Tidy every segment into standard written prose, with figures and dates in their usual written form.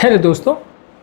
Hello दोस्तों,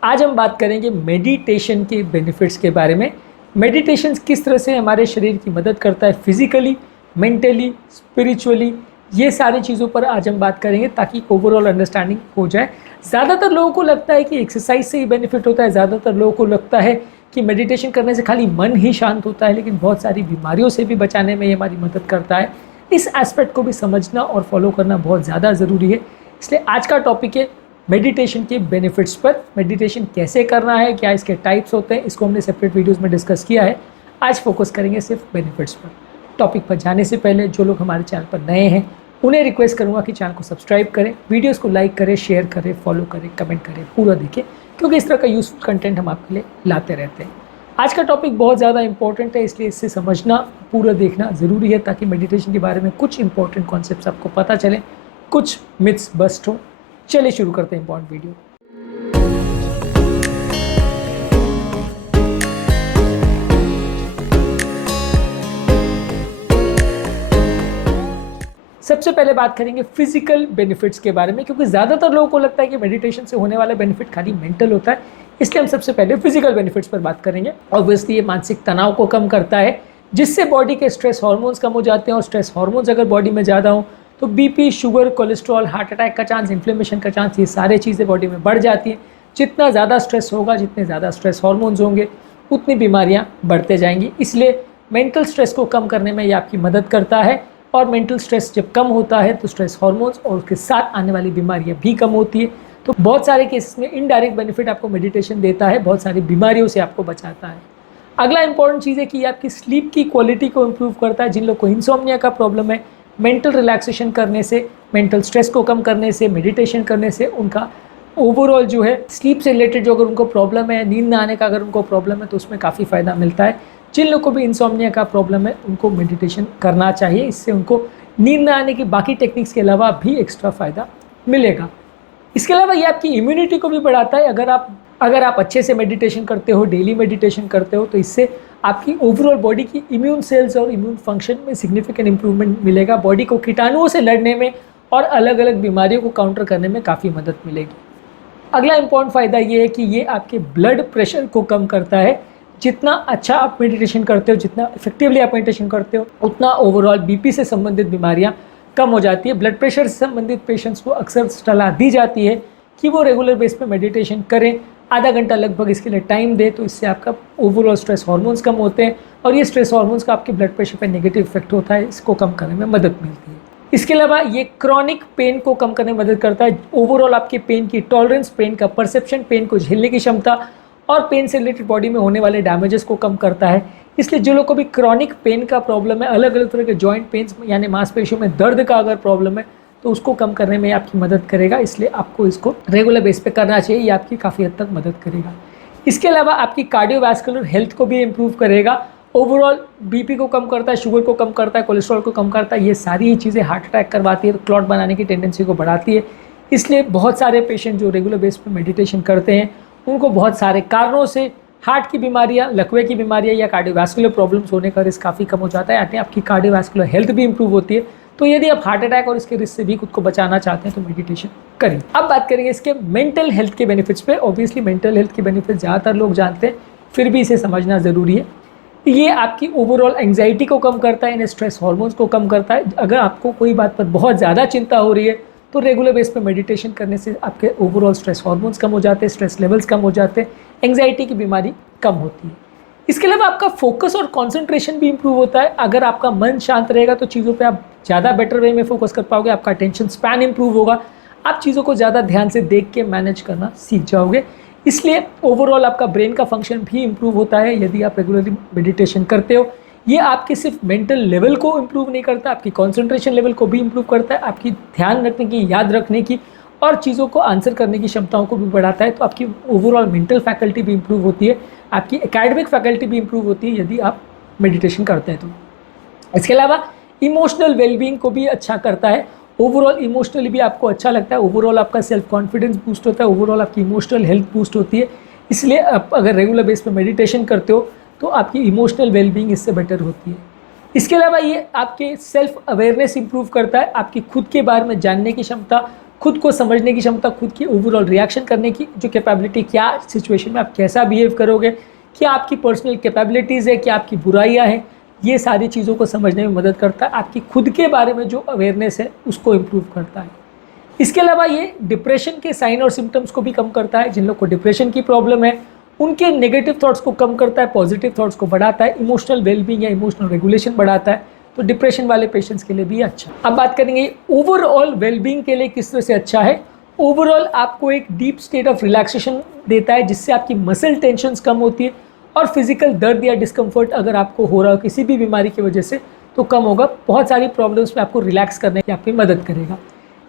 आज हम बात करेंगे मेडिटेशन के बेनिफिट्स के बारे में। मेडिटेशन किस तरह से हमारे शरीर की मदद करता है, फिजिकली, मेंटली, स्पिरिचुअली, ये सारी चीज़ों पर आज हम बात करेंगे ताकि ओवरऑल अंडरस्टैंडिंग हो जाए। ज़्यादातर लोगों को लगता है कि एक्सरसाइज से ही बेनिफिट होता है, ज़्यादातर लोगों को लगता है कि मेडिटेशन करने से खाली मन ही शांत होता है, लेकिन बहुत सारी बीमारियों से भी बचाने में ये हमारी मदद करता है। इस एस्पेक्ट को भी समझना और फॉलो करना बहुत ज़्यादा ज़रूरी है। इसलिए आज का टॉपिक है मेडिटेशन के बेनिफिट्स पर। मेडिटेशन कैसे करना है, क्या इसके टाइप्स होते हैं, इसको हमने सेपरेट वीडियोस में डिस्कस किया है। आज फोकस करेंगे सिर्फ बेनिफिट्स पर। टॉपिक पर जाने से पहले जो लोग हमारे चैनल पर नए हैं उन्हें रिक्वेस्ट करूंगा कि चैनल को सब्सक्राइब करें, वीडियोस को लाइक करें, शेयर करें, फॉलो करें, कमेंट करें, पूरा देखें, क्योंकि इस तरह का यूजफुल कंटेंट हम आपके लिए लाते रहते हैं। आज का टॉपिक बहुत ज़्यादा इंपॉर्टेंट है, इसलिए इससे समझना, पूरा देखना ज़रूरी है ताकि मेडिटेशन के बारे में कुछ इंपॉर्टेंट कॉन्सेप्ट्स आपको पता चले, कुछ मिथ्स बस्ट हो। चलिए शुरू करते हैं इंपॉर्टेंट वीडियो। सबसे पहले बात करेंगे फिजिकल बेनिफिट्स के बारे में, क्योंकि ज़्यादातर लोगों को लगता है कि मेडिटेशन से होने वाला बेनिफिट खाली मेंटल होता है, इसलिए हम सबसे पहले फिजिकल बेनिफिट्स पर बात करेंगे। ऑब्वियसली ये मानसिक तनाव को कम करता है, जिससे बॉडी के स्ट्रेस हार्मोन्स कम हो जाते हैं, और स्ट्रेस हार्मोन्स अगर बॉडी में ज़्यादा हो तो BP, sugar, cholesterol, heart attack का चांस, इन्फ्लेमेशन का चांस, ये सारे चीज़ें बॉडी में बढ़ जाती हैं। जितना ज़्यादा स्ट्रेस होगा, जितने ज़्यादा स्ट्रेस हार्मोन्स होंगे, उतनी बीमारियां बढ़ते जाएंगी। इसलिए मेंटल स्ट्रेस को कम करने में ये आपकी मदद करता है, और मेंटल स्ट्रेस जब कम होता है तो स्ट्रेस हार्मोन्स और उसके साथ आने वाली बीमारियां भी कम होती है। तो बहुत सारे केसेस में इनडायरेक्ट बेनिफिट आपको मेडिटेशन देता है, बहुत सारी बीमारियों से आपको बचाता है। अगला इंपॉर्टेंट चीज़ है कि ये आपकी स्लीप की क्वालिटी को इम्प्रूव करता है। जिन लोग को इंसोम्निया का प्रॉब्लम है, मेंटल रिलैक्सेशन करने से, मेंटल स्ट्रेस को कम करने से, मेडिटेशन करने से उनका ओवरऑल जो है स्लीप से रिलेटेड जो अगर उनको प्रॉब्लम है, नींद ना आने का अगर उनको प्रॉब्लम है, तो उसमें काफ़ी फ़ायदा मिलता है। जिन लोगों को भी इंसोम्निया का प्रॉब्लम है उनको मेडिटेशन करना चाहिए, इससे उनको नींद ना आने की बाकी टेक्निक्स के अलावा भी एक्स्ट्रा फ़ायदा मिलेगा। इसके अलावा ये आपकी इम्यूनिटी को भी बढ़ाता है। अगर आप अच्छे से मेडिटेशन करते हो, डेली मेडिटेशन करते हो, तो इससे आपकी ओवरऑल बॉडी की इम्यून सेल्स और इम्यून फंक्शन में सिग्निफिकेंट इंप्रूवमेंट मिलेगा। बॉडी को कीटाणुओं से लड़ने में और अलग अलग बीमारियों को काउंटर करने में काफ़ी मदद मिलेगी। अगला इंपॉर्टेंट फ़ायदा ये है कि ये आपके ब्लड प्रेशर को कम करता है। जितना अच्छा आप मेडिटेशन करते हो, जितना इफेक्टिवली आप मेडिटेशन करते हो, उतना ओवरऑल बीपी से संबंधित बीमारियां कम हो जाती है। ब्लड प्रेशर से संबंधित पेशेंट्स को अक्सर सलाह दी जाती है कि वो रेगुलर बेस पे मेडिटेशन करें, आधा घंटा लगभग इसके लिए टाइम दे, तो इससे आपका ओवरऑल स्ट्रेस हार्मोन्स कम होते हैं, और ये स्ट्रेस हार्मोन्स का आपके ब्लड प्रेशर पर नेगेटिव इफेक्ट होता है, इसको कम करने में मदद मिलती है। इसके अलावा ये क्रॉनिक पेन को कम करने में मदद करता है। ओवरऑल आपके पेन की टॉलरेंस, पेन का परसेप्शन, पेन को झेलने की क्षमता और पेन से रिलेटेड बॉडी में होने वाले डैमेजेस को कम करता है। इसलिए जो लोग को भी क्रॉनिक पेन का प्रॉब्लम है, अलग अलग तरह के जॉइंट पेन्स यानी मांसपेशियों में दर्द का अगर प्रॉब्लम है, तो उसको कम करने में आपकी मदद करेगा। इसलिए आपको इसको रेगुलर बेस पे करना चाहिए, ये आपकी काफ़ी हद तक मदद करेगा। इसके अलावा आपकी कार्डियोवैस्कुलर हेल्थ को भी इम्प्रूव करेगा। ओवरऑल बीपी को कम करता है, शुगर को कम करता है, कोलेस्ट्रॉल को कम करता है। ये सारी ही चीज़ें हार्ट अटैक करवाती है, तो क्लॉट बनाने की टेंडेंसी को बढ़ाती है। इसलिए बहुत सारे पेशेंट जो रेगुलर बेस पे मेडिटेशन करते हैं, उनको बहुत सारे कारणों से हार्ट की बीमारियां, लकवे की बीमारियां या कार्डियोवैस्कुलर प्रॉब्लम्स होने का रिस्क काफ़ी कम हो जाता है। यानी आपकी कार्डियोवैस्कुलर हेल्थ भी इंप्रूव होती है। तो यदि आप हार्ट अटैक और इसके रिस्क से भी खुद को बचाना चाहते हैं तो मेडिटेशन करें। अब बात करेंगे इसके मेंटल हेल्थ के बेनिफिट्स पे। ऑब्वियसली मेंटल हेल्थ के बेनिफिट्स ज़्यादातर लोग जानते हैं, फिर भी इसे समझना ज़रूरी है। ये आपकी ओवरऑल एंग्जाइटी को कम करता है, स्ट्रेस हार्मोन्स को कम करता है। अगर आपको कोई बात पर बहुत ज़्यादा चिंता हो रही है, तो रेगुलर बेस पे मेडिटेशन करने से आपके ओवरऑल स्ट्रेस हार्मोन्स कम हो जाते हैं, स्ट्रेस लेवल्स कम हो जाते हैं, एंग्जाइटी की बीमारी कम होती है। इसके अलावा आपका फोकस और कंसंट्रेशन भी इंप्रूव होता है। अगर आपका मन शांत रहेगा तो चीज़ों पे आप ज़्यादा बेटर वे में फोकस कर पाओगे, आपका अटेंशन स्पैन इंप्रूव होगा, आप चीज़ों को ज़्यादा ध्यान से देख के मैनेज करना सीख जाओगे। इसलिए ओवरऑल आपका ब्रेन का फंक्शन भी इंप्रूव होता है यदि आप रेगुलरली मेडिटेशन करते हो। ये आपके सिर्फ मेंटल लेवल को इम्प्रूव नहीं करता, आपकी कंसंट्रेशन लेवल को भी इम्प्रूव करता है, आपकी ध्यान रखने की, याद रखने की और चीज़ों को आंसर करने की क्षमताओं को भी बढ़ाता है। तो आपकी ओवरऑल मेंटल फैकल्टी भी इम्प्रूव होती है, आपकी एकेडमिक फैकल्टी भी इम्प्रूव होती है यदि आप मेडिटेशन करते हैं तो। इसके अलावा इमोशनल वेलबींग को भी अच्छा करता है। ओवरऑल इमोशनली भी आपको अच्छा लगता है, ओवरऑल आपका सेल्फ कॉन्फिडेंस बूस्ट होता है, ओवरऑल आपकी इमोशनल हेल्थ बूस्ट होती है। इसलिए आप अगर रेगुलर बेस पे मेडिटेशन करते हो तो आपकी इमोशनल वेलबींग इससे बेटर होती है। इसके अलावा ये आपके सेल्फ अवेयरनेस इंप्रूव करता है, आपकी खुद के बारे में जानने की क्षमता, खुद को समझने की क्षमता, खुद की ओवरऑल रिएक्शन करने की जो कैपेबिलिटी, क्या सिचुएशन में आप कैसा बिहेव करोगे, क्या आपकी पर्सनल कैपेबिलिटीज़ है, क्या आपकी बुराइयाँ हैं, ये सारी चीज़ों को समझने में मदद करता है। आपकी खुद के बारे में जो अवेयरनेस है उसको इम्प्रूव करता है। इसके अलावा ये डिप्रेशन के साइन और सिम्टम्स को भी कम करता है। जिन लोग को डिप्रेशन की प्रॉब्लम है उनके नेगेटिव थॉट्स को कम करता है, पॉजिटिव थॉट्स को बढ़ाता है, इमोशनल वेलबींग या इमोशनल रेगुलेशन बढ़ाता है। तो डिप्रेशन वाले पेशेंट्स के लिए भी अच्छा। अब बात करेंगे ओवरऑल वेलबींग के लिए किस तरह से अच्छा है। ओवरऑल आपको एक डीप स्टेट ऑफ रिलैक्सेशन देता है, जिससे आपकी मसल टेंशन्स कम होती है और फिजिकल दर्द या डिस्कम्फर्ट अगर आपको हो रहा हो किसी भी बीमारी की वजह से तो कम होगा। बहुत सारी प्रॉब्लम्स में आपको रिलैक्स करने की आपकी मदद करेगा।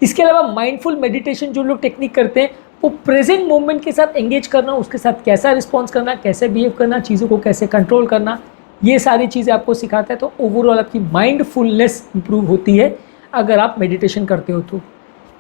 इसके अलावा माइंडफुल मेडिटेशन जो लोग टेक्निक करते हैं वो प्रेजेंट मोमेंट के साथ एंगेज करना, उसके साथ कैसा रिस्पॉन्स करना, कैसे बिहेव करना, चीज़ों को कैसे कंट्रोल करना, ये सारी चीज़ें आपको सिखाता है। तो ओवरऑल आपकी माइंडफुलनेस इंप्रूव होती है अगर आप मेडिटेशन करते हो तो।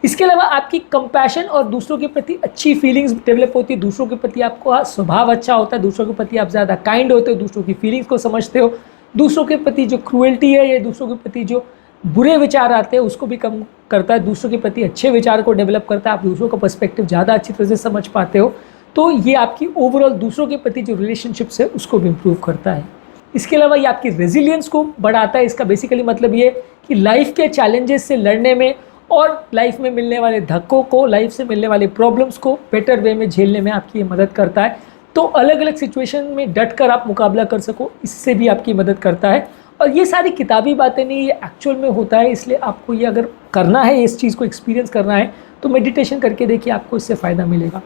इसके अलावा आपकी कंपैशन और दूसरों के प्रति अच्छी फीलिंग्स डेवलप होती है। दूसरों के प्रति आपका स्वभाव अच्छा होता है, दूसरों के प्रति आप ज़्यादा काइंड होते हो, दूसरों की फीलिंग्स को समझते हो, दूसरों के प्रति जो क्रूएल्टी है या दूसरों के प्रति जो बुरे विचार आते हैं उसको भी कम करता है, दूसरों के प्रति अच्छे विचार को डेवलप करता है। आप दूसरों का पर्सपेक्टिव ज़्यादा अच्छी तरह से समझ पाते हो। तो ये आपकी ओवरऑल दूसरों के प्रति जो रिलेशनशिप्स है उसको भी इम्प्रूव करता है। इसके अलावा ये आपकी रेजिलियंस को बढ़ाता है। इसका बेसिकली मतलब ये कि लाइफ के चैलेंजेस से लड़ने में और लाइफ में मिलने वाले धक्कों को, लाइफ से मिलने वाले प्रॉब्लम्स को बेटर वे में झेलने में आपकी ये मदद करता है। तो अलग अलग सिचुएशन में डट कर आप मुकाबला कर सको, इससे भी आपकी मदद करता है। और ये सारी किताबी बातें नहीं, ये एक्चुअल में होता है। इसलिए आपको ये अगर करना है, इस चीज़ को एक्सपीरियंस करना है तो मेडिटेशन करके देखिए, आपको इससे फ़ायदा मिलेगा।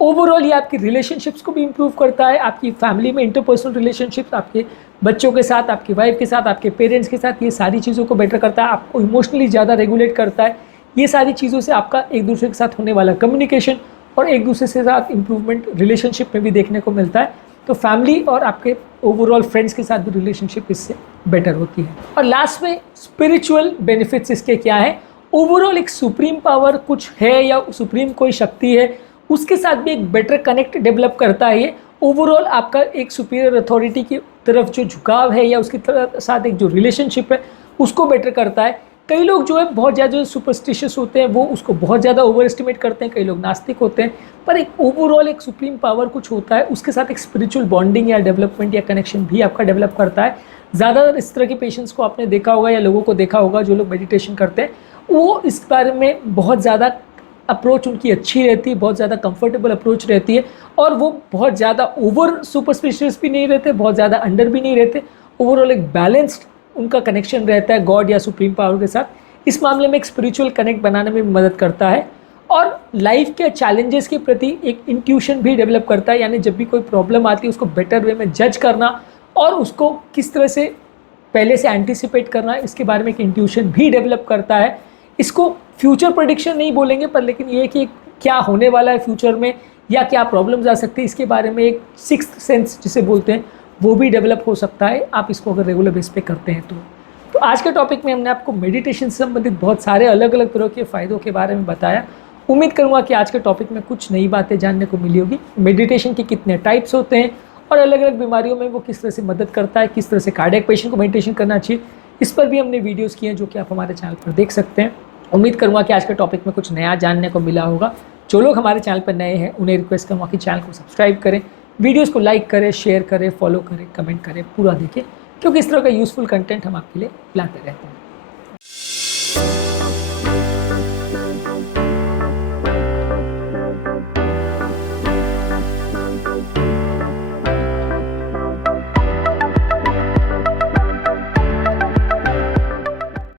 ओवरऑल ये आपकी रिलेशनशिप्स को भी इम्प्रूव करता है। आपकी फैमिली में इंटरपर्सनल रिलेशनशिप्स, आपके बच्चों के साथ, आपकी वाइफ के साथ, आपके पेरेंट्स के साथ, ये सारी चीज़ों को बेटर करता है। आपको इमोशनली ज़्यादा रेगुलेट करता है। ये सारी चीज़ों से आपका एक दूसरे के साथ होने वाला कम्युनिकेशन और एक दूसरे के साथ इम्प्रूवमेंट रिलेशनशिप में भी देखने को मिलता है। तो फैमिली और आपके ओवरऑल फ्रेंड्स के साथ भी रिलेशनशिप इससे बेटर होती है। और लास्ट में स्पिरिचुअल बेनिफिट्स इसके क्या है। ओवरऑल एक सुप्रीम पावर कुछ है या सुप्रीम कोई शक्ति है, उसके साथ भी एक बेटर कनेक्ट डेवलप करता है। ये ओवरऑल आपका एक सुपीरियर अथॉरिटी की तरफ जो झुकाव है या उसके साथ एक जो रिलेशनशिप है उसको बेटर करता है। कई लोग जो है बहुत ज़्यादा सुपरस्टिशियस होते हैं, वो उसको बहुत ज़्यादा ओवर एस्टिमेट करते हैं। कई लोग नास्तिक होते हैं, पर एक ओवरऑल एक सुप्रीम पावर कुछ होता है, उसके साथ एक स्पिरिचुअल बॉन्डिंग या डेवलपमेंट या कनेक्शन भी आपका डेवलप करता है। ज़्यादातर इस तरह के पेशेंट्स को आपने देखा होगा या लोगों को देखा होगा जो लोग मेडिटेशन करते हैं, वो इस बारे में बहुत ज़्यादा अप्रोच उनकी अच्छी रहती है, बहुत ज़्यादा कंफर्टेबल अप्रोच रहती है और वो बहुत ज़्यादा ओवर सुपरस्टिशियस भी नहीं रहते, बहुत ज़्यादा अंडर भी नहीं रहते। ओवरऑल एक बैलेंस्ड उनका कनेक्शन रहता है गॉड या सुप्रीम पावर के साथ। इस मामले में एक स्पिरिचुअल कनेक्ट बनाने में मदद करता है और लाइफ के चैलेंजेस के प्रति एक इंट्यूशन भी डेवलप करता है। यानी जब भी कोई प्रॉब्लम आती है उसको बेटर वे में जज करना और उसको किस तरह से पहले से एंटिसिपेट करना, इसके बारे में एक इंट्यूशन भी डेवलप करता है। इसको फ्यूचर प्रेडिक्शन नहीं बोलेंगे, पर लेकिन ये कि क्या होने वाला है फ्यूचर में या क्या प्रॉब्लम्स आ सकती है, इसके बारे में एक सिक्स्थ सेंस जिसे बोलते हैं वो भी डेवलप हो सकता है, आप इसको अगर रेगुलर बेस पे करते हैं तो आज के टॉपिक में हमने आपको मेडिटेशन से संबंधित बहुत सारे अलग अलग तरह के फ़ायदों के बारे में बताया। उम्मीद करूँगा कि आज के टॉपिक में कुछ नई बातें जानने को मिली होगी। मेडिटेशन के कितने टाइप्स होते हैं और अलग अलग बीमारियों में वो किस तरह से मदद करता है, किस तरह से कार्डियक पेशेंट को मेडिटेशन करना चाहिए, इस पर भी हमने वीडियोज़ किए हैं जो कि आप हमारे चैनल पर देख सकते हैं। उम्मीद करूँगा कि आज के टॉपिक में कुछ नया जानने को मिला होगा। जो लोग हमारे चैनल पर नए हैं उन्हें रिक्वेस्ट करूँगा कि चैनल को सब्सक्राइब करें, वीडियोस को लाइक करें, शेयर करें, फॉलो करें, कमेंट करें, पूरा देखें, क्योंकि इस तरह का यूज़फुल कंटेंट हम आपके लिए लाते रहते हैं।